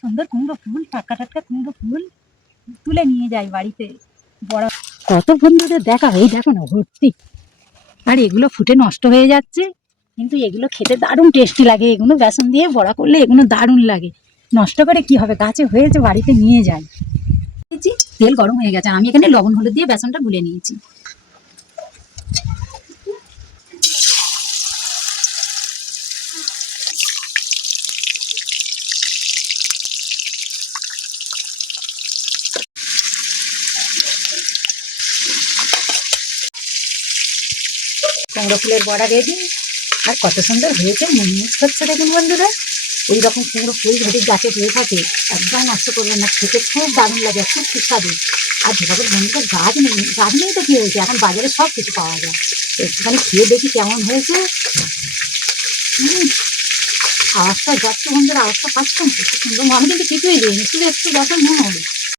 সুন্দর কুমড়ো ফুল, টাটকা টাটকা কুমড়ো ফুল তুলে নিয়ে যাই বাড়িতে। বড় কত বন্ধুদের দেখা, এই দেখো না ভর্তি। আর এগুলো ফুটে নষ্ট হয়ে যাচ্ছে, কিন্তু এগুলো খেতে দারুণ টেস্টি লাগে। এগুলো বেসন দিয়ে বড়া করলে এগুলো দারুণ লাগে। নষ্ট করে কি হবে, গাছে হয়েছে, বাড়িতে নিয়ে যাই। তেল গরম হয়ে গেছে, আমি এখানে লবণ হলুদ দিয়ে বেসনটা গুলে নিয়েছি। কুমড়ো ফুলের বড়া রেডি। আর কত সুন্দর হয়েছে, মুচমুচ করছে দেখুন বন্ধুরা। এইরকম কুমড়ো ফুল যদি গাছে হয়ে থাকে একদম নষ্ট করবেন না, খেতে খুব দারুণ লাগে, খুব সুস্বাদু। আর যেভাবে বন্ধুরা গাছ নেই তো কি হয়েছে, এখন বাজারে সব কিছু পাওয়া যায়। একটুখানি খেয়ে দেখি কেমন হয়েছে। আওয়াজটা যাচ্ছে বন্ধুরা, আওয়াজটা পাচ্ছেন খুব সুন্দর। আমি কিন্তু কিছুই দিইনি, শুধু একটু বেসন নুন হবে।